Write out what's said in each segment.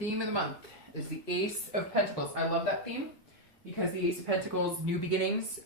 theme of the month is the Ace of Pentacles. I love that theme because the Ace of Pentacles, new beginnings.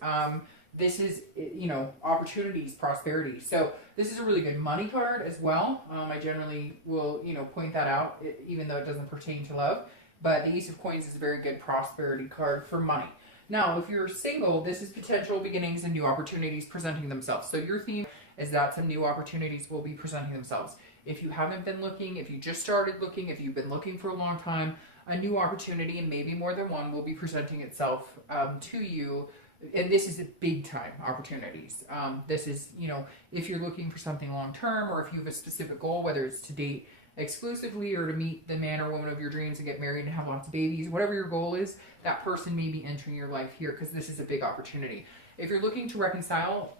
This is, you know, opportunities, prosperity. So this is a really good money card as well. I generally will, you know, point that out, even though it doesn't pertain to love. But the Ace of Coins is a very good prosperity card for money. Now, if you're single, this is potential beginnings and new opportunities presenting themselves. So your theme is that some new opportunities will be presenting themselves. If you haven't been looking, if you just started looking, if you've been looking for a long time, a new opportunity, and maybe more than one, will be presenting itself to you. And this is a big time opportunities. This is, you know, if you're looking for something long term, or if you have a specific goal, whether it's to date exclusively or to meet the man or woman of your dreams and get married and have lots of babies, whatever your goal is, that person may be entering your life here because this is a big opportunity. If you're looking to reconcile,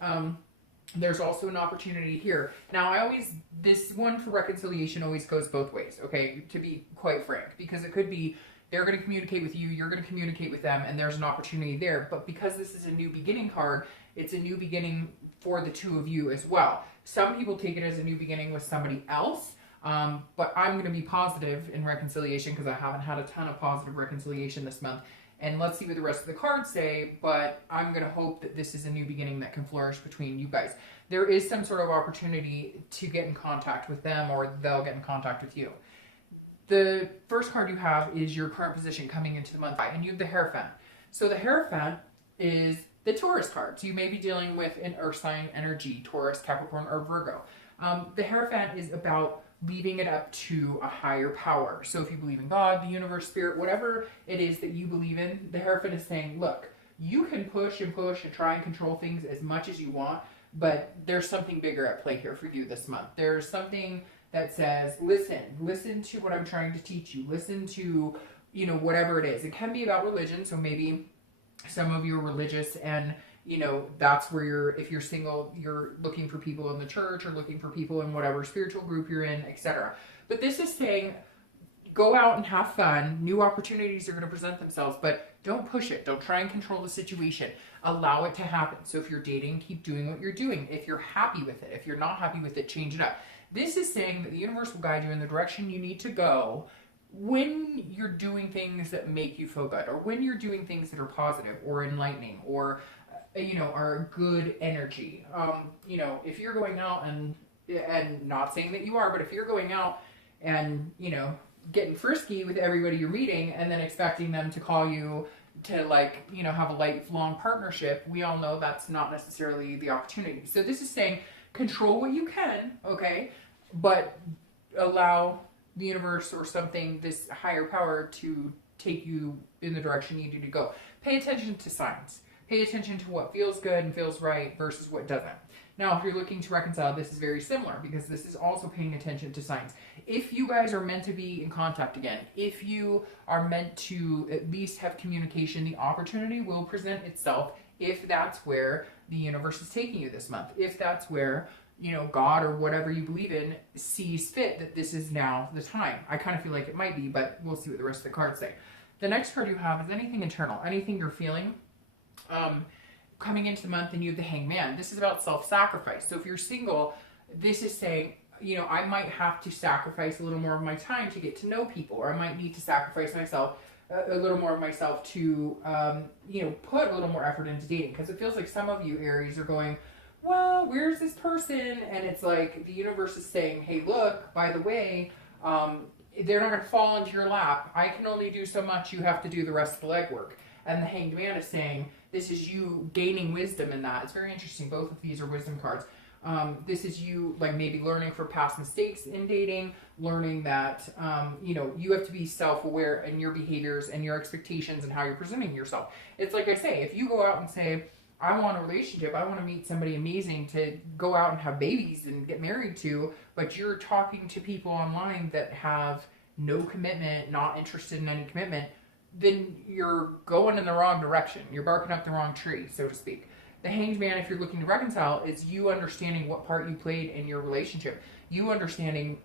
there's also an opportunity here. Now, this one for reconciliation always goes both ways, okay, to be quite frank, because it could be they're going to communicate with you, you're going to communicate with them, and there's an opportunity there. But because this is a new beginning card, it's a new beginning for the two of you as well. Some people take it as a new beginning with somebody else, but I'm going to be positive in reconciliation because I haven't had a ton of positive reconciliation this month. And let's see what the rest of the cards say, but I'm going to hope that this is a new beginning that can flourish between you guys. There is some sort of opportunity to get in contact with them, or they'll get in contact with you. The first card you have is your current position coming into the month, and you have the Hierophant. So the Hierophant is the Taurus card. So you may be dealing with an earth sign energy, Taurus, Capricorn, or Virgo. The Hierophant is about leaving it up to a higher power. So if you believe in God, the universe, spirit, whatever it is that you believe in, the Hierophant is saying, look, you can push and try and control things as much as you want, but there's something bigger at play here for you this month. There's something that says, listen to what I'm trying to teach you. Listen to, you know, whatever it is. It can be about religion. So maybe some of you are religious and, you know, that's where if you're single, you're looking for people in the church or looking for people in whatever spiritual group you're in, etc. But this is saying, go out and have fun. New opportunities are going to present themselves, but don't push it. Don't try and control the situation. Allow it to happen. So if you're dating, keep doing what you're doing. If you're happy with it, if you're not happy with it, change it up. This is saying that the universe will guide you in the direction you need to go when you're doing things that make you feel good, or when you're doing things that are positive or enlightening, or you know, are good energy. You know, if you're going out and not saying that you are, but if you're going out and, you know, getting frisky with everybody you're meeting and then expecting them to call you to, like, you know, have a lifelong partnership, we all know that's not necessarily the opportunity. So this is saying control what you can, okay, but allow the universe or something, this higher power, to take you in the direction you need to go. Pay attention to signs. Pay attention to what feels good and feels right versus what doesn't. Now, if you're looking to reconcile, this is very similar because this is also paying attention to signs. If you guys are meant to be in contact again, if you are meant to at least have communication, the opportunity will present itself if that's where the universe is taking you this month. If that's where, you know, God or whatever you believe in sees fit that this is now the time. I kind of feel like it might be, but we'll see what the rest of the cards say. The next card you have is anything internal, anything you're feeling. Coming into the month, and you have the Hangman. This is about self-sacrifice. So if you're single, this is saying, you know, I might have to sacrifice a little more of my time to get to know people, or I might need to sacrifice myself, a little more of myself to, you know, put a little more effort into dating. Because it feels like some of you Aries are going, well, where's this person? And it's like the universe is saying, hey, look, by the way, they're not going to fall into your lap. I can only do so much. You have to do the rest of the legwork. And the Hanged Man is saying, this is you gaining wisdom in that. It's very interesting. Both of these are wisdom cards. This is you, like, maybe learning from past mistakes in dating, learning that, you know, you have to be self-aware in your behaviors and your expectations and how you're presenting yourself. It's like I say, if you go out and say, I want a relationship, I want to meet somebody amazing to go out and have babies and get married to, but you're talking to people online that have no commitment, not interested in any commitment, then you're going in the wrong direction. You're barking up the wrong tree, so to speak. The Hanged Man, if you're looking to reconcile, is you understanding what part you played in your relationship. You understanding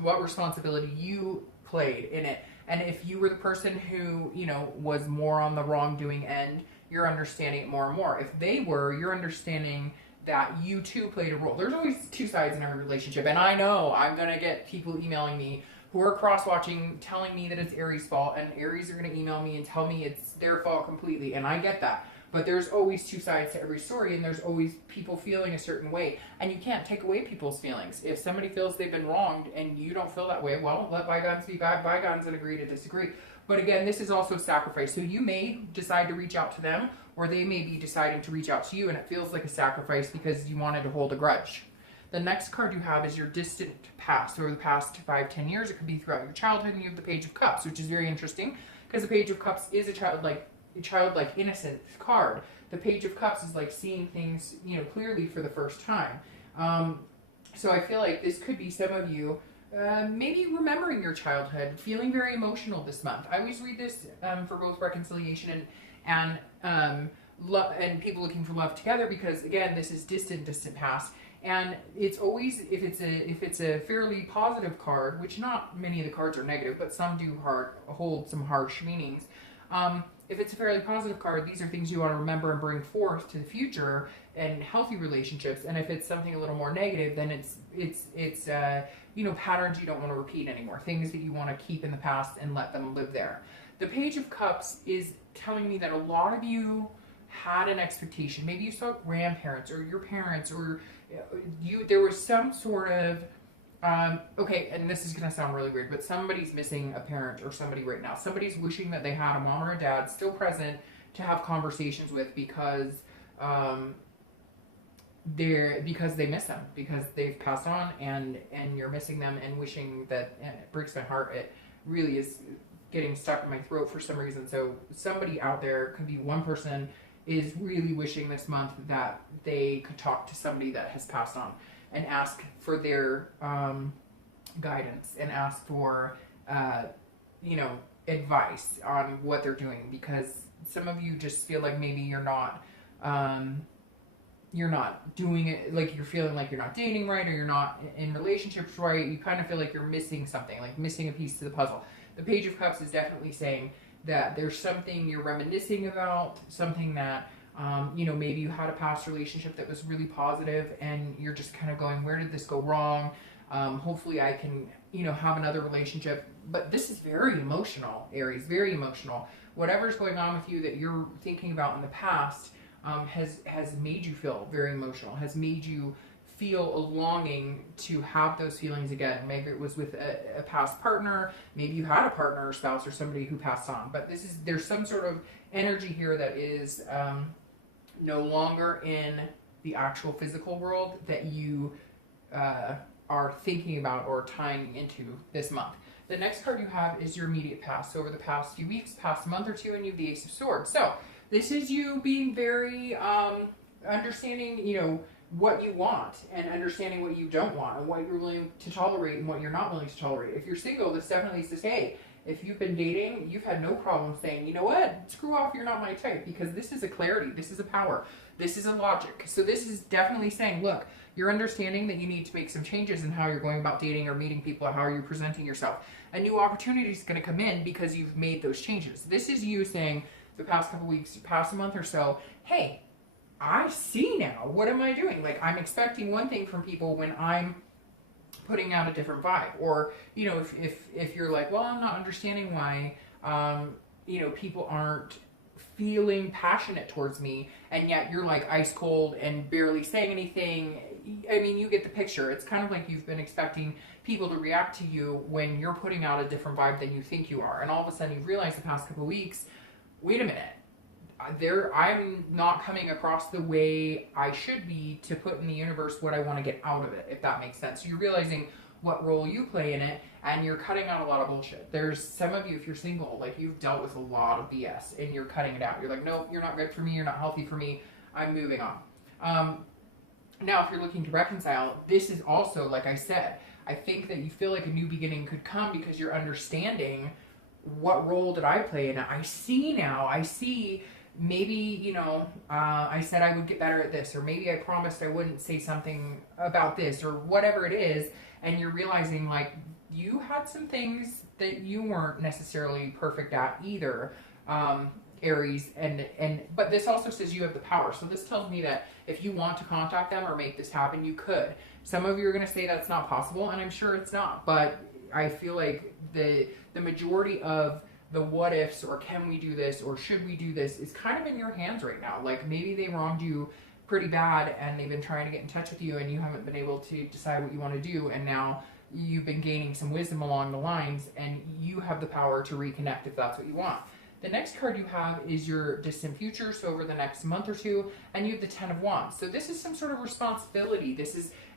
what responsibility you played in it. And if you were the person who, you know, was more on the wrongdoing end, you're understanding it more and more. If they were, you're understanding that you too played a role. There's always two sides in every relationship. And I know I'm going to get people emailing me who are cross-watching, telling me that it's Aries' fault, and Aries are going to email me and tell me it's their fault completely, and I get that. But there's always two sides to every story, and there's always people feeling a certain way, and you can't take away people's feelings. If somebody feels they've been wronged and you don't feel that way, well, let bygones be bygones and agree to disagree. But again, this is also sacrifice. So you may decide to reach out to them, or they may be deciding to reach out to you, and it feels like a sacrifice because you wanted to hold a grudge. The next card you have is your distant past, over the past 5-10 years. It could be throughout your childhood, and you have the Page of Cups, which is very interesting because the Page of Cups is a childlike, innocent card. The Page of Cups is like seeing things, clearly for the first time. So I feel like this could be some of you maybe remembering your childhood, feeling very emotional this month. I always read this for both reconciliation and love, and people looking for love together, because again, this is distant past. And it's always, if it's a fairly positive card, which not many of the cards are negative, but some do hold some harsh meanings. If it's a fairly positive card, these are things you want to remember and bring forth to the future and healthy relationships. And if it's something a little more negative, then it's patterns you don't want to repeat anymore, things that you want to keep in the past and let them live there. The Page of Cups is telling me that a lot of you had an expectation. Maybe you saw grandparents or your parents, or there was some sort of okay, and this is going to sound really weird, but somebody's missing a parent or somebody right now. Somebody's wishing that they had a mom or a dad still present to have conversations with, because they miss them, because they've passed on, and you're missing them and wishing that, and it breaks my heart. It really is getting stuck in my throat for some reason. So somebody out there, could be one person, is really wishing this month that they could talk to somebody that has passed on and ask for their guidance, and ask for advice on what they're doing, because some of you just feel like maybe you're not doing it, like you're feeling like you're not dating right, or you're not in relationships right. You kind of feel like you're missing something, like missing a piece to the puzzle. The Page of Cups is definitely saying that there's something you're reminiscing about, something that maybe you had a past relationship that was really positive, and you're just kind of going, where did this go wrong? Hopefully I can, have another relationship. But this is very emotional, Aries, very emotional. Whatever's going on with you that you're thinking about in the past has made you feel very emotional, has made you feel a longing to have those feelings again. Maybe it was with a past partner, maybe you had a partner or spouse or somebody who passed on. But there's some sort of energy here that is no longer in the actual physical world that you are thinking about or tying into this month. The next card you have is your immediate past. So over the past few weeks, past month or two, and you have the Ace of Swords. So this is you being very understanding, what you want, and understanding what you don't want, and what you're willing to tolerate and what you're not willing to tolerate. If you're single, this definitely says, hey, if you've been dating, you've had no problem saying, you know what, screw off, you're not my type, because this is a clarity, this is a power, this is a logic. So this is definitely saying, look, you're understanding that you need to make some changes in how you're going about dating or meeting people, how you're presenting yourself. A new opportunity is going to come in because you've made those changes. This is you saying, the past couple weeks, past a month or so, hey, I see now. What am I doing? Like, I'm expecting one thing from people when I'm putting out a different vibe. Or, if you're like, well, I'm not understanding why, people aren't feeling passionate towards me, and yet you're like ice cold and barely saying anything. I mean, you get the picture. It's kind of like you've been expecting people to react to you when you're putting out a different vibe than you think you are. And all of a sudden you realize the past couple of weeks, wait a minute, I'm not coming across the way I should be to put in the universe what I want to get out of it, if that makes sense. So you're realizing what role you play in it, and you're cutting out a lot of bullshit. There's some of you, if you're single, like, you've dealt with a lot of BS, and you're cutting it out. You're like, no, you're not good for me, you're not healthy for me, I'm moving on. Now, if you're looking to reconcile, this is also, like I said, I think that you feel like a new beginning could come because you're understanding, what role did I play in it? I see maybe, I said I would get better at this, or maybe I promised I wouldn't say something about this, or whatever it is, and you're realizing, like, you had some things that you weren't necessarily perfect at either, Aries, but this also says you have the power. So this tells me that if you want to contact them or make this happen, you could. Some of you are going to say that's not possible, and I'm sure it's not, but I feel like the majority of the what ifs, or can we do this, or should we do this, is kind of in your hands right now. Like maybe they wronged you pretty bad and they've been trying to get in touch with you and you haven't been able to decide what you want to do, and now you've been gaining some wisdom along the lines and you have the power to reconnect if that's what you want. The next card you have is your distant future, so over the next month or two, and you have the Ten of Wands. So this is some sort of responsibility.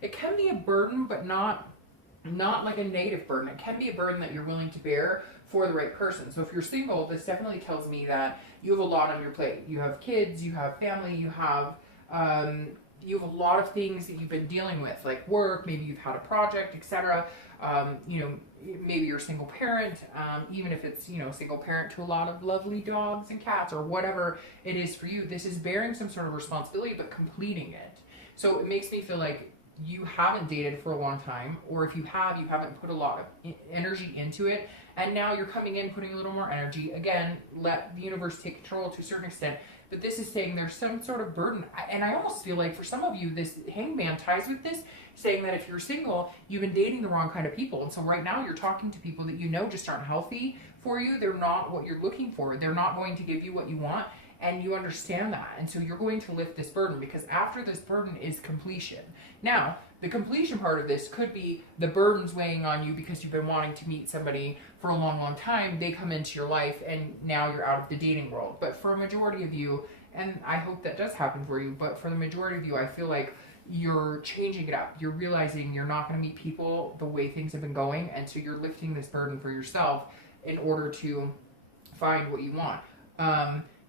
It can be a burden, but not like a negative burden. It can be a burden that you're willing to bear for the right person. So if you're single, this definitely tells me that you have a lot on your plate. You have kids, you have family, you have a lot of things that you've been dealing with, like work, maybe you've had a project, etc. Maybe you're a single parent, even if it's, single parent to a lot of lovely dogs and cats, or whatever it is for you. This is bearing some sort of responsibility, but completing it. So it makes me feel like you haven't dated for a long time, or if you have, you haven't put a lot of energy into it, and now you're coming in, putting a little more energy. Again, let the universe take control to a certain extent, but this is saying there's some sort of burden. And I almost feel like for some of you, this Hangman ties with this, saying that if you're single, you've been dating the wrong kind of people. And so right now you're talking to people that just aren't healthy for you. They're not what you're looking for. They're not going to give you what you want. And you understand that. And so you're going to lift this burden, because after this burden is completion. Now, the completion part of this could be the burdens weighing on you because you've been wanting to meet somebody for a long, long time. They come into your life and now you're out of the dating world. But for a majority of you, and I hope that does happen for you, but for the majority of you, I feel like you're changing it up. You're realizing you're not going to meet people the way things have been going. And so you're lifting this burden for yourself in order to find what you want.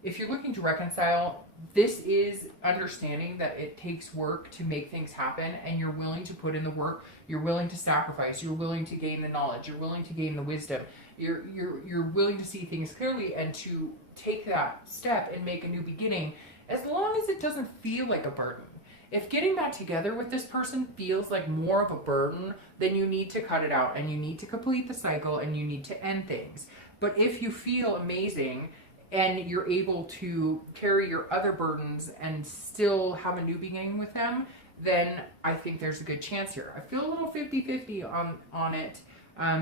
If you're looking to reconcile, this is understanding that it takes work to make things happen, and you're willing to put in the work, you're willing to sacrifice, you're willing to gain the knowledge, you're willing to gain the wisdom, you're willing to see things clearly and to take that step and make a new beginning, as long as it doesn't feel like a burden. If getting back together with this person feels like more of a burden, then you need to cut it out and you need to complete the cycle and you need to end things. But if you feel amazing and you're able to carry your other burdens and still have a new beginning with them, then I think there's a good chance here. I feel a little 50-50 on it,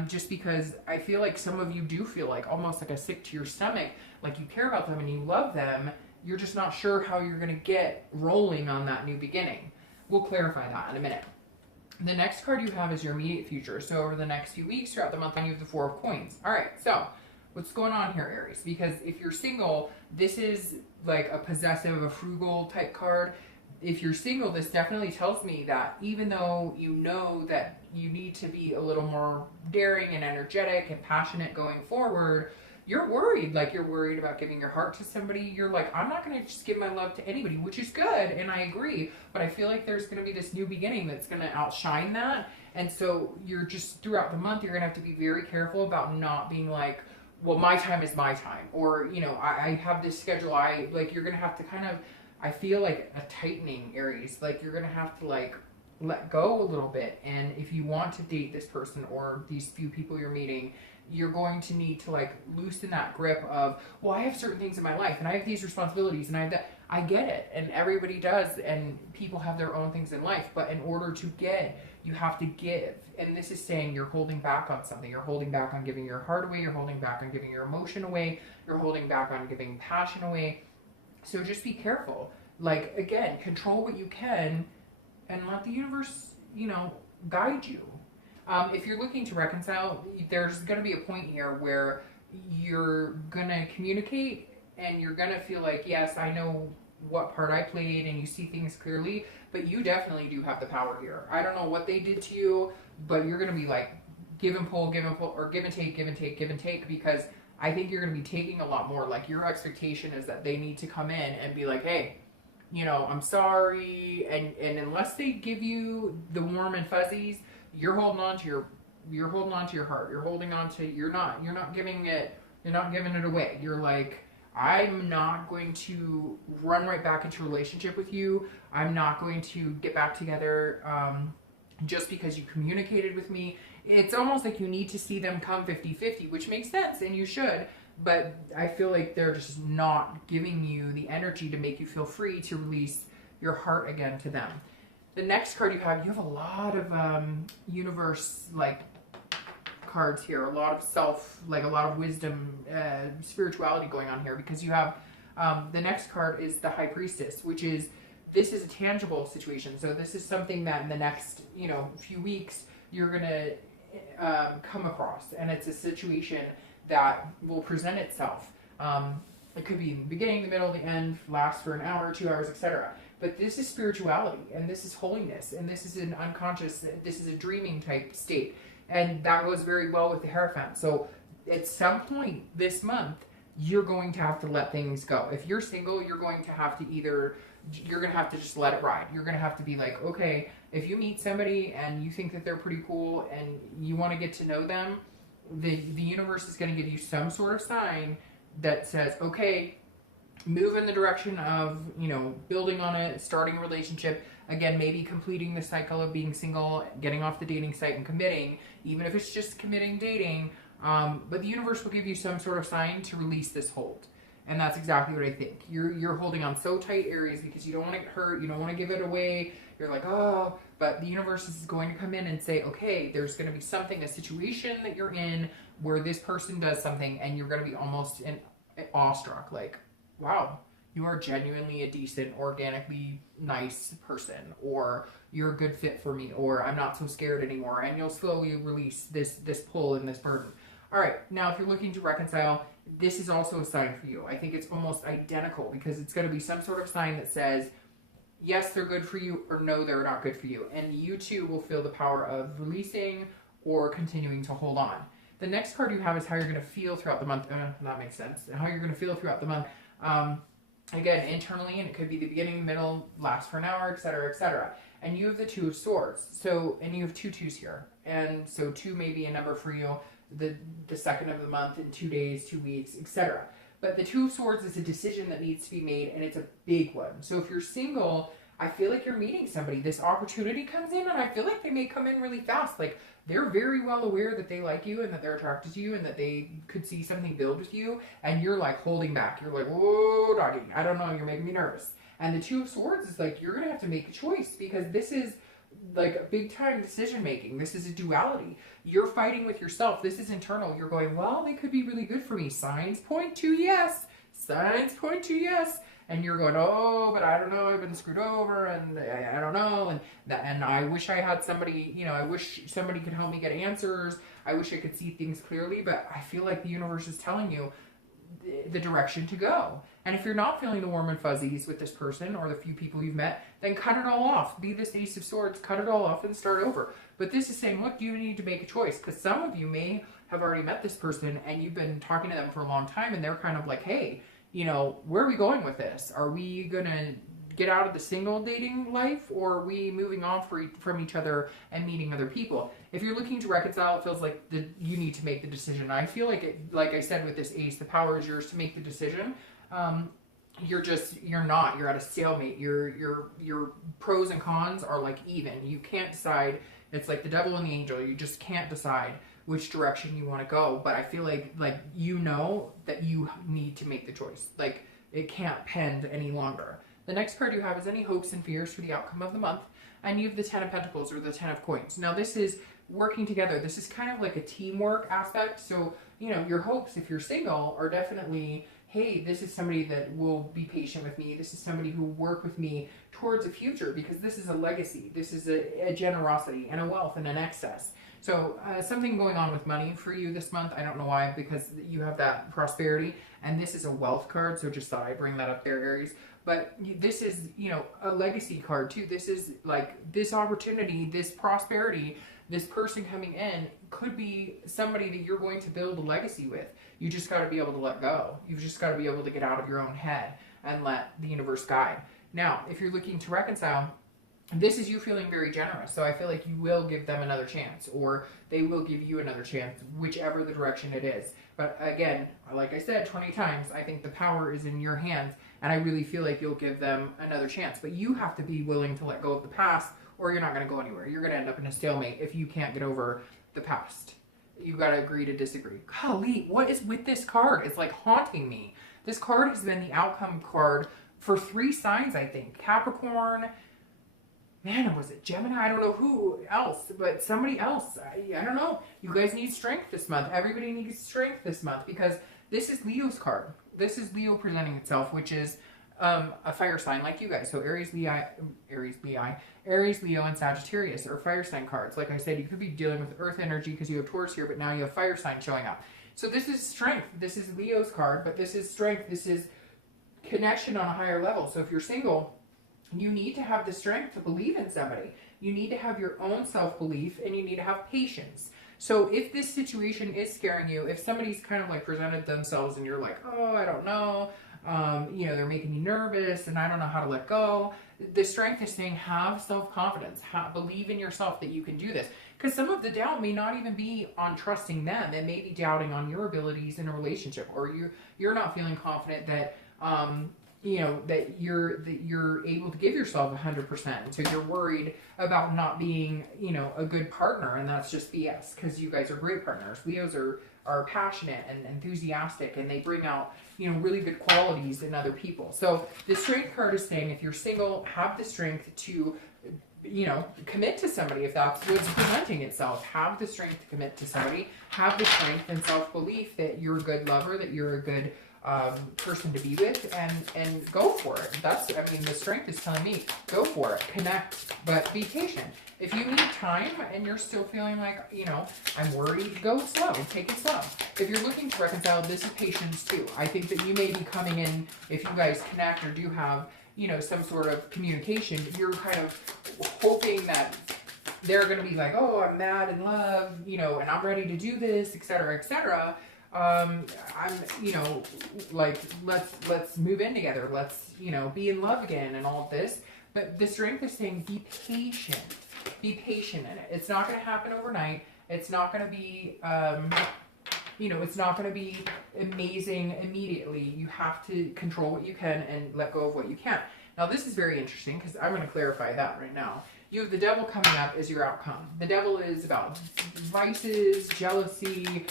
just because I feel like some of you do feel like almost like a sick to your stomach, like you care about them and you love them. You're just not sure how you're going to get rolling on that new beginning. We'll clarify that in a minute. The next card you have is your immediate future. So over the next few weeks throughout the month, you have the Four of Coins. All right, so what's going on here, Aries? Because if you're single, this is like a possessive, a frugal type card. If you're single, this definitely tells me that even though you know that you need to be a little more daring and energetic and passionate going forward, you're worried. Like, you're worried about giving your heart to somebody. You're like, I'm not going to just give my love to anybody, which is good, and I agree. But I feel like there's going to be this new beginning that's going to outshine that. And so you're just, throughout the month, you're going to have to be very careful about not being like, well, my time is my time. Or, I have this schedule. You're going to have to kind of, I feel like a tightening, Aries. Like, you're going to have to, like, let go a little bit. And if you want to date this person or these few people you're meeting, you're going to need to, like, loosen that grip of, well, I have certain things in my life and I have these responsibilities and I have that. I get it. And everybody does. And people have their own things in life. But in order to get, you have to give. And this is saying you're holding back on something. You're holding back on giving your heart away. You're holding back on giving your emotion away. You're holding back on giving passion away. So just be careful. Like, again, control what you can and let the universe, guide you. If you're looking to reconcile, there's going to be a point here where you're going to communicate and you're going to feel like, yes, I know what part I played, and you see things clearly, but you definitely do have the power here. I don't know what they did to you, but you're going to be like, give and pull, or give and take, because I think you're going to be taking a lot more. Like, your expectation is that they need to come in and be like, hey, I'm sorry. And unless they give you the warm and fuzzies, you're holding on to your heart. You're holding on to, you're not giving it away. You're like, I'm not going to run right back into a relationship with you. I'm not going to get back together just because you communicated with me. It's almost like you need to see them come 50-50, which makes sense, and you should. But I feel like they're just not giving you the energy to make you feel free to release your heart again to them. The next card you have a lot of universe, like, cards here, a lot of self, like a lot of wisdom, spirituality going on here, because you have the next card is the High Priestess, which is, this is a tangible situation. So this is something that in the next, you know, few weeks you're going to come across, and it's a situation that will present itself. It could be in the beginning, the middle, the end, last for an hour, 2 hours, etc. But this is spirituality, and this is holiness, and this is an unconscious, this is a dreaming type state. And that goes very well with the Hierophant. So at some point this month, you're going to have to let things go. If you're single, you're going to have to you're going to have to just let it ride. You're going to have to be like, okay, if you meet somebody and you think that they're pretty cool and you want to get to know them, the universe is going to give you some sort of sign that says, okay, move in the direction of, you know, building on it, starting a relationship. Again, maybe completing the cycle of being single, getting off the dating site and committing, even if it's just committing dating. But the universe will give you some sort of sign to release this hold. And that's exactly what I think. You're holding on so tight, Aries, because you don't want to get hurt. You don't want to give it away. You're like, oh, but the universe is going to come in and say, okay, there's going to be something, a situation that you're in where this person does something and you're going to be almost awestruck. Like, wow, you are genuinely a decent, organically nice person, or you're a good fit for me, or I'm not so scared anymore. And you'll slowly release this pull and this burden. All right, now if you're looking to reconcile, this is also a sign for you. I think it's almost identical, because it's going to be some sort of sign that says, yes, they're good for you, or no, they're not good for you. And you too will feel the power of releasing or continuing to hold on. The next card you have is how you're going to feel throughout the month. That makes sense. How you're going to feel throughout the month. Again, internally, and it could be the beginning, middle, last for an hour, etc., etc. And you have the Two of Swords. So, and you have 2 2s here. And so 2 may be a number for you, the second of the month, in 2 days, 2 weeks, etc. But the Two of Swords is a decision that needs to be made, and it's a big one. So if you're single, I feel like you're meeting somebody. This opportunity comes in, and I feel like they may come in really fast. Like, they're very well aware that they like you and that they're attracted to you and that they could see something build with you, and you're like holding back. You're like, whoa, doggy, I don't know, you're making me nervous. And the Two of Swords is like, you're going to have to make a choice, because this is like a big time decision making. This is a duality. You're fighting with yourself. This is internal. You're going, well, they could be really good for me. Signs point to yes. Signs point to yes. And you're going, oh, but I don't know, I've been screwed over, and I don't know, and I wish I had somebody, you know, I wish somebody could help me get answers. I wish I could see things clearly, but I feel like the universe is telling you the direction to go. And if you're not feeling the warm and fuzzies with this person or the few people you've met, then cut it all off. Be this Ace of Swords, cut it all off and start over. But this is saying, look, you need to make a choice, because some of you may have already met this person and you've been talking to them for a long time, and they're kind of like, hey, you know, where are we going with this? Are we going to get out of the single dating life, or are we moving on from each other and meeting other people? If you're looking to reconcile, it feels like you need to make the decision. I feel like like I said with this Ace, the power is yours to make the decision. You're at a stalemate. Your pros and cons are like even. You can't decide. It's like the devil and the angel. You just can't decide which direction you want to go. But I feel like you know that you need to make the choice. Like, it can't pend any longer. The next card you have is any hopes and fears for the outcome of the month. And you have the 10 of Pentacles, or the 10 of Coins. Now, this is working together. This is kind of like a teamwork aspect. So, you know, your hopes, if you're single, are definitely, hey, this is somebody that will be patient with me. This is somebody who will work with me towards a future, because this is a legacy. This is a generosity and a wealth and an excess. So something going on with money for you this month. I don't know why, because you have that prosperity, and this is a wealth card. So just thought I'd bring that up there, Aries. But this is, you know, a legacy card too. This is like this opportunity, this prosperity, this person coming in could be somebody that you're going to build a legacy with. You just got to be able to let go. You've just got to be able to get out of your own head and let the universe guide. Now, if you're looking to reconcile, this is you feeling very generous. So I feel like you will give them another chance, or they will give you another chance, whichever the direction it is. But again, like I said 20 times, I think the power is in your hands, and I really feel like you'll give them another chance. But you have to be willing to let go of the past, or you're not going to go anywhere. You're going to end up in a stalemate if you can't get over the past. You got to agree to disagree. Golly, what is with this card? It's like haunting me. This card has been the outcome card for 3 signs, I think. Capricorn, man, was it Gemini? I don't know who else, but somebody else. I don't know. You guys need strength this month. Everybody needs strength this month because this is Leo's card. This is Leo presenting itself, which is a fire sign like you guys. So Aries, Leo, and Sagittarius are fire sign cards. Like I said, you could be dealing with earth energy because you have Taurus here, but now you have fire sign showing up. So this is strength. This is Leo's card, but this is strength. This is connection on a higher level. So if you're single, you need to have the strength to believe in somebody. You need to have your own self-belief, and you need to have patience. So if this situation is scaring you, if somebody's kind of like presented themselves and you're like, oh, I don't know, you know, they're making me nervous and I don't know how to let go, the strength is saying have self-confidence, believe in yourself that you can do this. Because some of the doubt may not even be on trusting them. It may be doubting on your abilities in a relationship, or you're not feeling confident that you know, that you're able to give yourself 100%. So you're worried about not being, you know, a good partner, and that's just BS, because you guys are great partners. Leos are passionate and enthusiastic, and they bring out, you know, really good qualities in other people. So the strength card is saying if you're single, have the strength to, you know, commit to somebody. If that's what's presenting itself, have the strength to commit to somebody. Have the strength and self-belief that you're a good lover, that you're a good person to be with, and go for it. That's, I mean, the strength is telling me, go for it, connect, but be patient. If you need time and you're still feeling like, you know, I'm worried, go slow, take it slow. If you're looking to reconcile, this is patience too. I think that you may be coming in, if you guys connect or do have, you know, some sort of communication, you're kind of hoping that they're going to be like, oh, I'm mad in love, you know, and I'm ready to do this, etc., etc. I'm, you know, like, let's move in together. Let's, you know, be in love again and all of this. But the strength is saying be patient. Be patient in it. It's not going to happen overnight. It's not going to be, you know, it's not going to be amazing immediately. You have to control what you can and let go of what you can't. Now, this is very interesting because I'm going to clarify that right now. You have the devil coming up as your outcome. The devil is about vices, jealousy.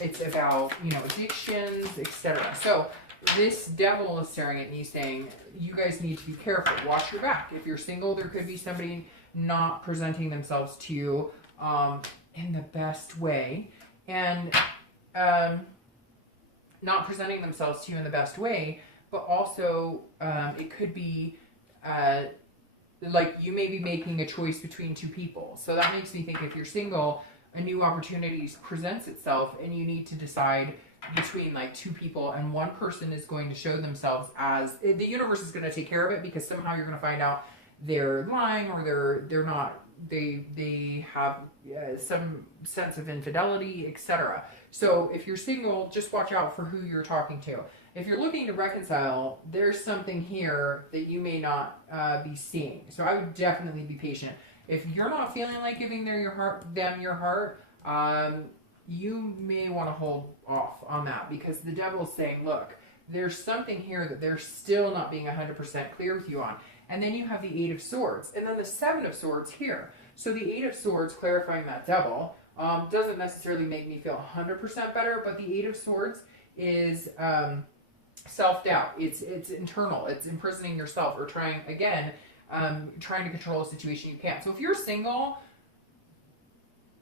It's about, you know, addictions, etc. So this devil is staring at me saying, you guys need to be careful. Watch your back. If you're single, there could be somebody not presenting themselves to you in the best way. And not presenting themselves to you in the best way, but also it could be like you may be making a choice between two people. So that makes me think if you're single, a new opportunity presents itself and you need to decide between like two people, and one person is going to show themselves as, the universe is going to take care of it, because somehow you're going to find out they're lying, or they're not, they have some sense of infidelity, etc. So if you're single, just watch out for who you're talking to. If you're looking to reconcile, there's something here that you may not be seeing. So I would definitely be patient. If you're not feeling like giving them your heart, you may want to hold off on that, because the devil is saying, look, there's something here that they're still not being 100% clear with you on. And then you have the Eight of Swords, and then the Seven of Swords here. So the Eight of Swords, clarifying that devil, doesn't necessarily make me feel 100% better, but the Eight of Swords is self-doubt. It's internal. It's imprisoning yourself, or trying to control a situation you can't. So if you're single,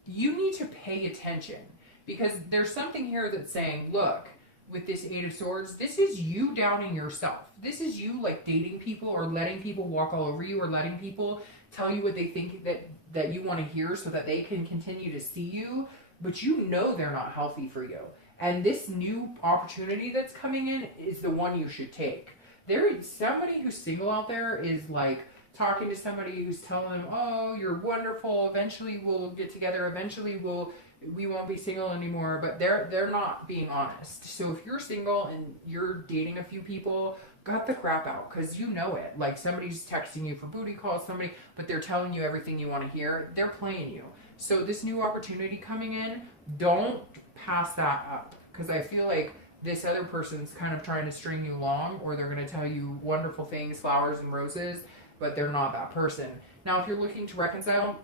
you need to pay attention, because there's something here that's saying, look, with this Eight of Swords, this is you doubting yourself. This is you like dating people, or letting people walk all over you, or letting people tell you what they think that you want to hear so that they can continue to see you, but you know they're not healthy for you. And this new opportunity that's coming in is the one you should take. There is somebody who's single out there is like talking to somebody who's telling them, oh, you're wonderful, eventually we'll get together, eventually we won't be single anymore, but they're not being honest. So if you're single and you're dating a few people, cut the crap out, because you know it. Like, somebody's texting you for booty calls, but they're telling you everything you want to hear. They're playing you. So this new opportunity coming in, don't pass that up, because I feel like this other person's kind of trying to string you along, or they're going to tell you wonderful things, flowers and roses, but they're not that person. Now, if you're looking to reconcile,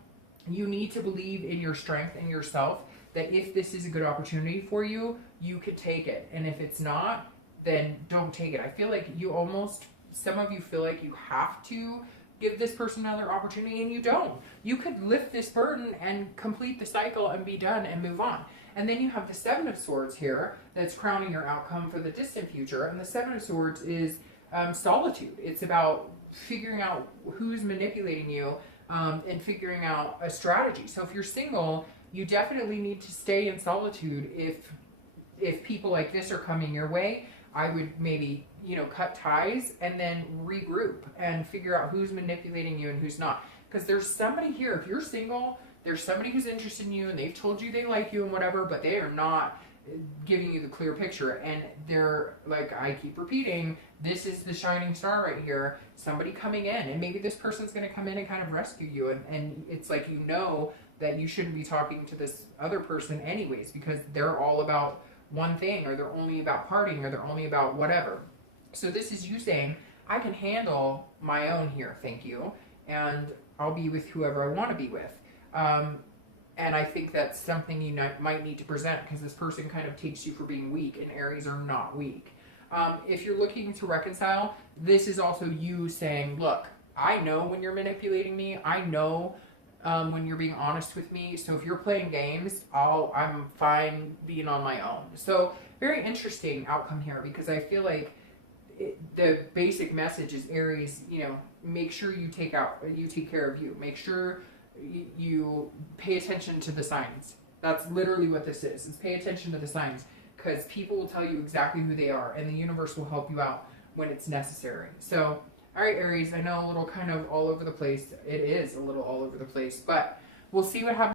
you need to believe in your strength and yourself, that if this is a good opportunity for you, you could take it. And if it's not, then don't take it. I feel like some of you feel like you have to, give this person another opportunity, and you don't. You could lift this burden and complete the cycle and be done and move on. And then you have the Seven of Swords here that's crowning your outcome for the distant future. And the Seven of Swords is solitude. It's about figuring out who's manipulating you and figuring out a strategy. So if you're single, you definitely need to stay in solitude. If people like this are coming your way, I would maybe, you know, cut ties and then regroup and figure out who's manipulating you and who's not. Because there's somebody here, if you're single, there's somebody who's interested in you and they've told you they like you and whatever, but they are not giving you the clear picture. And they're, like I keep repeating, this is the shining star right here, somebody coming in, and maybe this person's going to come in and kind of rescue you. And it's like, you know that you shouldn't be talking to this other person anyways, because they're all about one thing, or they're only about partying, or they're only about whatever. So this is you saying, I can handle my own here, thank you, and I'll be with whoever I want to be with. And I think that's something you might need to present, because this person kind of takes you for being weak, and Aries are not weak. If you're looking to reconcile, this is also you saying, look, I know when you're manipulating me. I know when you're being honest with me. So if you're playing games, I'm fine being on my own. So very interesting outcome here, because I feel like the basic message is, Aries, you know, make sure you take care of you. Make sure you pay attention to the signs. That's literally what this is pay attention to the signs, because people will tell you exactly who they are, and the universe will help you out when it's necessary. So, all right, Aries, I know a little kind of all over the place. It is a little all over the place, but we'll see what happens.